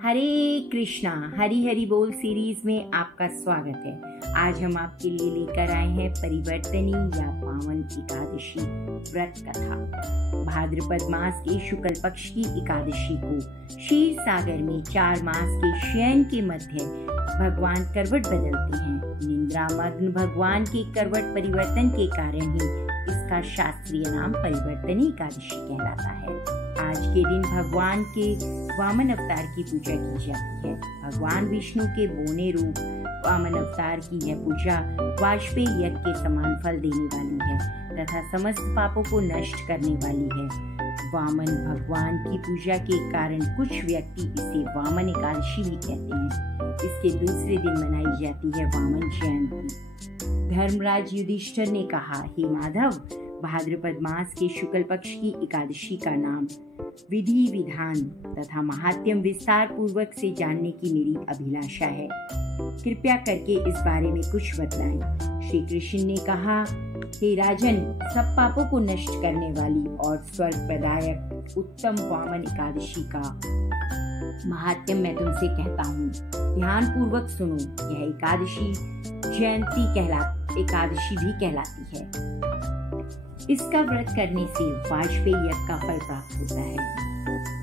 हरे कृष्णा हरि हरि बोल सीरीज में आपका स्वागत है। आज हम आपके लिए लेकर आए हैं परिवर्तनी या पावन एकादशी व्रत कथा। भाद्रपद मास के शुक्ल पक्ष की एकादशी को क्षीर सागर में 4 मास के शयन के मध्य भगवान करवट बदलते हैं। निद्रामग्न भगवान के करवट परिवर्तन के कारण ही इसका शास्त्रीय नाम परिवर्तनी एकादशी कहलाता है। आज के दिन भगवान के वामन अवतार की पूजा की जाती है। भगवान विष्णु के बोने रूप वामन अवतार की यह पूजा वाजपेयी यज्ञ के समान फल देने वाली है तथा समस्त पापों को नष्ट करने वाली है। वामन भगवान की पूजा के कारण कुछ व्यक्ति इसे वामन एकादशी भी कहते हैं। इसके दूसरे दिन मनाई जाती है वामन जयंती। धर्मराज युधिष्ठिर ने कहा, हे माधव, भाद्रपद मास के शुक्ल पक्ष की एकादशी का नाम विधि विधान तथा महात्म्य विस्तार पूर्वक से जानने की मेरी अभिलाषा है। कृपया करके इस बारे में कुछ बतलाएं। श्री कृष्ण ने कहा, हे राजन, सब पापों को नष्ट करने वाली और स्वर्ग प्रदायक उत्तम वामन एकादशी का महात्म्य मैं तुमसे कहता हूँ। ध्यान पूर्वक सुनो। यह एकादशी जयंती एकादशी भी कहलाती है। इसका व्रत करने से वाजपेयी यज्ञ का फल प्राप्त होता है।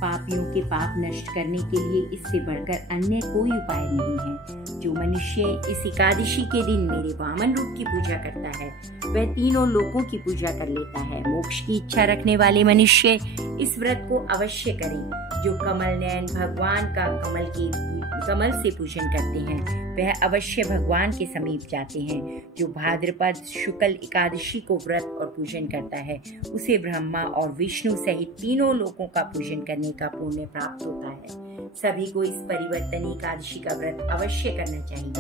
पापियों के पाप नष्ट करने के लिए इससे बढ़कर अन्य कोई उपाय नहीं है। जो मनुष्य इस एकादशी के दिन मेरे वामन रूप की पूजा करता है वह तीनों लोकों की पूजा कर लेता है। मोक्ष की इच्छा रखने वाले मनुष्य इस व्रत को अवश्य करें। जो कमल नयन भगवान का कमल से पूजन करते हैं वह अवश्य भगवान के समीप जाते हैं। जो भाद्रपद शुक्ल एकादशी को व्रत और पूजन करता है उसे ब्रह्मा और विष्णु सहित तीनों लोकों का पूजन करने का पुण्य प्राप्त होता है। सभी को इस परिवर्तनी एकादशी का व्रत अवश्य करना चाहिए,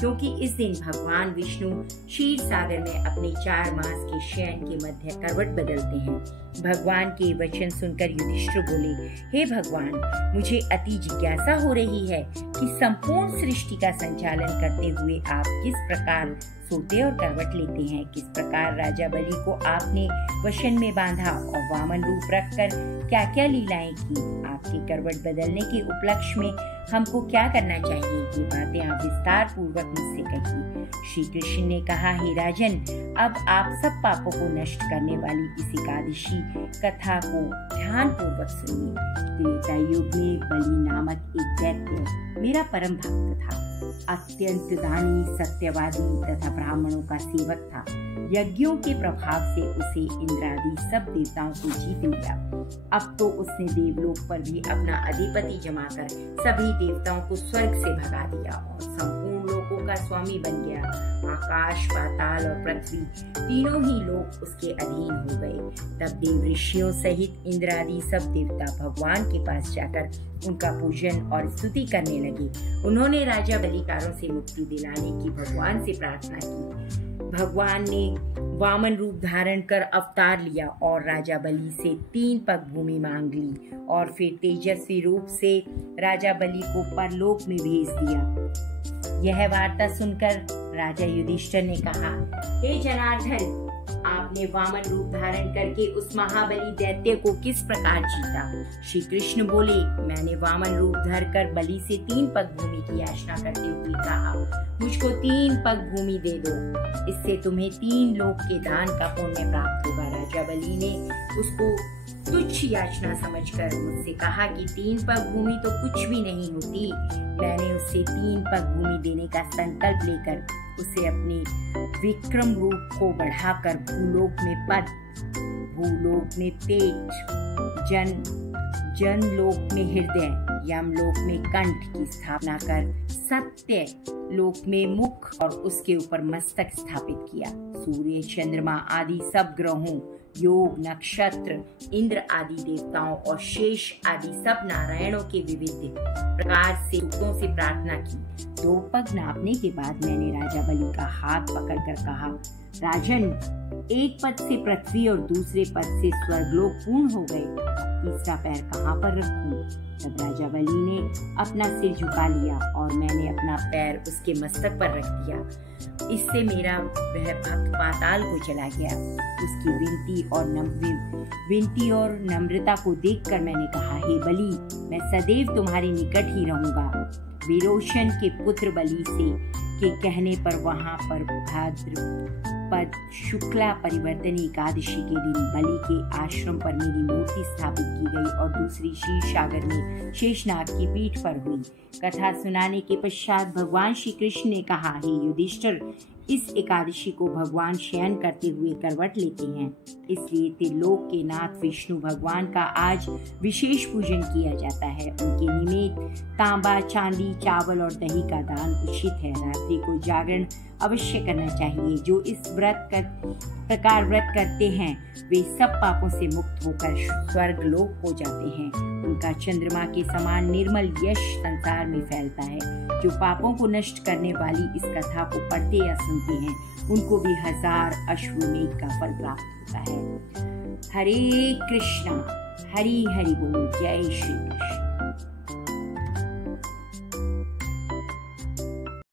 क्योंकि इस दिन भगवान विष्णु क्षीर सागर में अपने 4 मास के शयन के मध्य करवट बदलते हैं। भगवान के वचन सुनकर युधिष्ठिर बोले, हे भगवान, मुझे अति जिज्ञासा हो रही है कि संपूर्ण सृष्टि का संचालन करते हुए आप किस प्रकार सोते और करवट लेते हैं। किस प्रकार राजा बलि को आपने वशन में बांधा और वामन रूप रखकर क्या क्या लीलाएं की। आपके करवट बदलने के उपलक्ष्य में हमको क्या करना चाहिए, ये बातें आप विस्तार पूर्वक मुझसे कहिए। श्री कृष्ण ने कहा, हे राजन, अब आप सब पापों को नष्ट करने वाली इस एकादशी कथा को ध्यान पूर्वक सुनिए। त्रेता युग में बलि नामक एक दैत्य मेरा परम भक्त था। अत्यंत दानी, सत्यवादी तथा ब्राह्मणों का सेवक था। यज्ञों के प्रभाव से उसे इंद्र आदि सब देवताओं को जीत लिया। अब तो उसने देवलोक पर भी अपना अधिपति जमाकर सभी देवताओं को स्वर्ग से भगा दिया और संपूर्ण लोकों का स्वामी बन गया। आकाश, पाताल और पृथ्वी तीनों ही लोग उसके अधीन हो गए। तब देव ऋषियों सहित इंद्र आदि सब देवता भगवान के पास जाकर उनका पूजन और स्तुति करने लगे। उन्होंने राजा बलिकारों से मुक्ति दिलाने की भगवान से प्रार्थना की। भगवान ने वामन रूप धारण कर अवतार लिया और राजा बलि से 3 पग भूमि मांग ली और फिर तेजस्वी रूप से राजा बलि को परलोक में भेज दिया। यह वार्ता सुनकर राजा युधिष्ठिर ने कहा, हे जनार्दन, आपने वामन रूप धारण करके उस महाबली दैत्य को किस प्रकार जीता। श्री कृष्ण बोले, मैंने वामन रूप धरकर बलि से 3 पग भूमि की याचना करते हुए कहा, मुझको 3 पग भूमि दे दो, इससे तुम्हें 3 लोक के दान का पुण्य प्राप्त होगा। राजा बलि ने उसको तुच्छ याचना समझकर मुझसे कहा कि 3 पग भूमि तो कुछ भी नहीं होती। मैंने उससे 3 पग भूमि देने का संकल्प लेकर उसे अपने विक्रम रूप को बढ़ाकर भूलोक में पद, भूलोक में पेट, जनलोक में हृदय, यमलोक में कंठ की स्थापना कर सत्य लोक में मुख और उसके ऊपर मस्तक स्थापित किया। सूर्य, चंद्रमा आदि सब ग्रहों, योग, नक्षत्र, इंद्र आदि देवताओं और शेष आदि सब नारायणों के विविध प्रकार से सूक्तों से प्रार्थना की। 2 पग नापने के बाद मैंने राजा बलि का हाथ पकड़कर कहा, राजन, एक पद से पृथ्वी और दूसरे पद से स्वर्गलोक पूर्ण हो गए, तीसरा पैर कहाँ पर रखूं? तब राजा बलि ने अपना सिर झुका लिया और मैंने अपना पैर उसके मस्तक पर रख दिया। इससे मेरा वह भक्त पाताल को चला गया। उसकी विनती और नम्रता को देखकर मैंने कहा, हे बलि, मैं सदैव तुम्हारे निकट ही रहूंगा। विरोशन के पुत्र बलि से के कहने पर वहां पर भाद्रपद शुक्ला परिवर्तनी एकादशी के दिन बलि के आश्रम पर मेरी मूर्ति स्थापित की गई और दूसरी क्षीरसागर में शेषनाग की पीठ पर हुई। कथा सुनाने के पश्चात भगवान श्री कृष्ण ने कहा, हे युधिष्ठिर, इस एकादशी को भगवान शयन करते हुए करवट लेते हैं, इसलिए त्रिलोक के नाथ विष्णु भगवान का आज विशेष पूजन किया जाता है। उनके निमित्त तांबा, चांदी, चावल और दही का दान उचित है। रात्रि को जागरण अवश्य करना चाहिए। जो इस प्रकार व्रत करते हैं वे सब पापों से मुक्त होकर स्वर्ग लोक हो जाते हैं। उनका चंद्रमा के समान निर्मल यश संसार में फैलता है। जो पापों को नष्ट करने वाली इस कथा को पढ़ते या सुनते हैं उनको भी 1000 अश्वमेध का फल प्राप्त होता है। हरे कृष्णा, हरि हरि बोल। जय श्री कृष्ण।